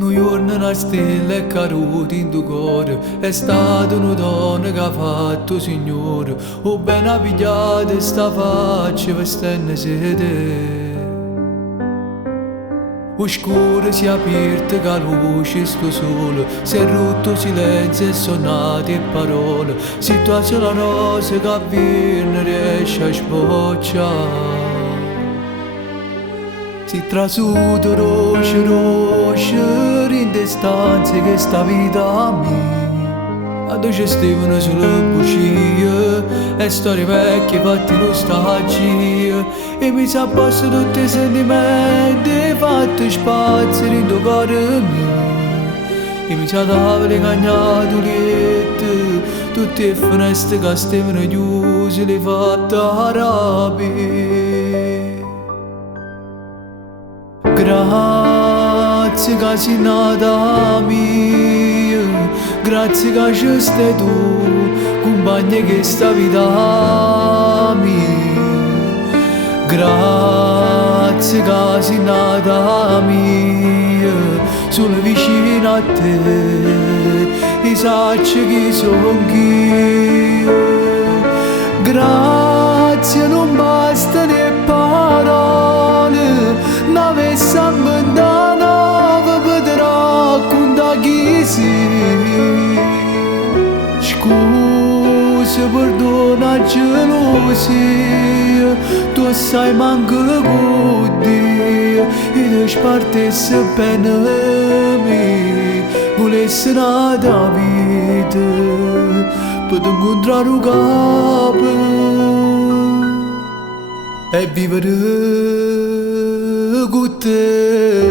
Nu giorno una stella è caduta in tuo cuore, è stata una donna che ha fatto Signore, o ben pigliata sta faccia vestendo sede. Oscuro si è aperto che la luce sto sole, si è rotto silenzio e sonate parole, situazione la rosa che avviene riesce a sbocciare. Si trasuto roce roce in distanze che sta vita a me. A dove stavano sulle bugie e storie vecchie fatte nostalgie, e mi sa apposta tutti i sentimenti fatti spazio in tuo cuore mio. E mi sa tavole cagnate liette, tutte le finestre che stavano chiuse le fatte a rabbia. Grazie che sei nata mia, grazie che ci stai tu, compagna che sta vita mia. Grazie che sei nata mia, sono vicino a te, e sai chi sono io. Grazie non basta le parole, n'avessi abbandonato per raccontare chi sei. Scusa, perdona gelosia, tu sai manco con Dio, e ti spartessi bene me, volessi nata vita per incontrare un capo e vivere con te.